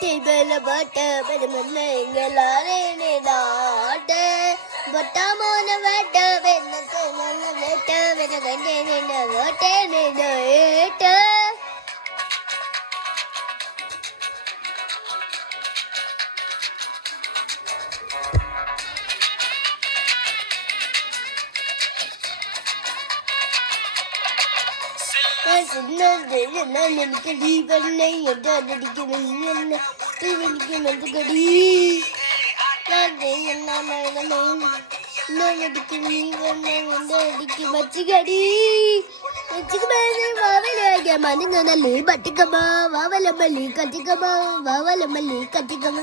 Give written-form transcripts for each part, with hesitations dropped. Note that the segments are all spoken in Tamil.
Table butter, but the lane daughter. But I'm on a water when the letter when I get in the water in the water. எனக்கு தீபனை பச்சிகடி மனுங்கனல்லி பட்டிக்கமா வாவலமல்லி கட்டிக்கமா வாவலமல்லி கட்டிக்கமா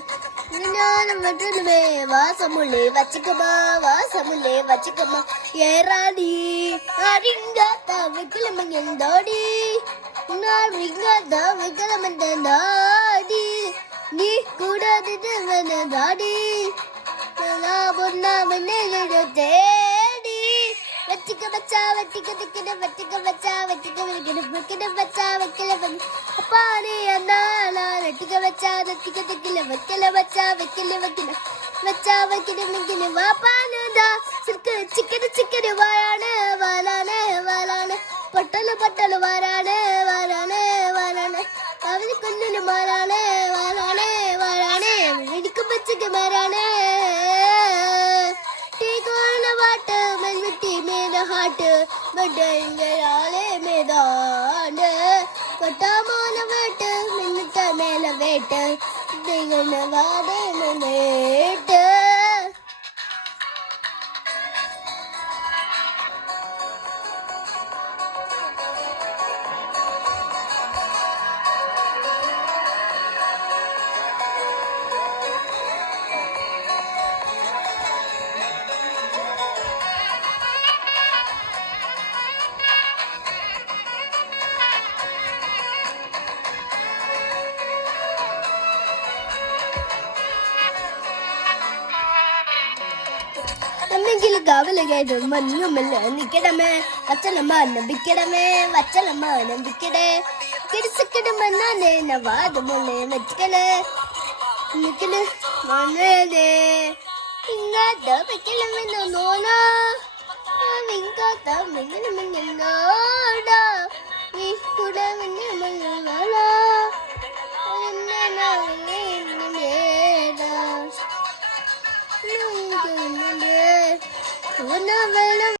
மட்டுமே வாசமுள்ளே வச்சுக்கமா வாசமுள்ளே வச்சுக்கமா ஏறாடி அரிங்காத்த விக்கிலமங்கோடி நாரிங்காத்த விக்கிலமந்தாடி நீ கூடாது தாடி பொண்ணா தேடி வெட்டிக்க வச்சா வெட்டிக்க திக்கிட வெட்டிக்க வச்சா வெட்டிக்க வைக்கிற வைக்கிற வச்சா வைக்கல அப்பானே அண்ணா வெட்டிக்க வச்சா வெட்டிக்க திக்கில வைக்கல வச்சா வைக்கல வைக்கல வச்சா வைக்கிற மிக்கின வாப்பானுதா சிற்கு சிக்கன சிக்கன வாரானே வாரானே வாரானே பொட்டலு பொட்டலு வாரானே வாரானே வாரானே அவளி கொண்டு மாறானே வாரானே வாரானே வெடிக்க பச்சுக்க மாறானே हाट बड़े मैदान पटा मोल वेट मिनट मेल वेट दिगन वादे मेट அம்மைகில காவலகேடு மண்ணுமல்ல நிக்கடமே வச்சலம்மா நம்பிக்கடமே வச்சலம்மா நம்பிக்கட கிடிசுக்கிடமே நானே நவாது முள்ளே வச்சுக்கல நிக்கல மனதே இங்க வைக்கலமே நோனா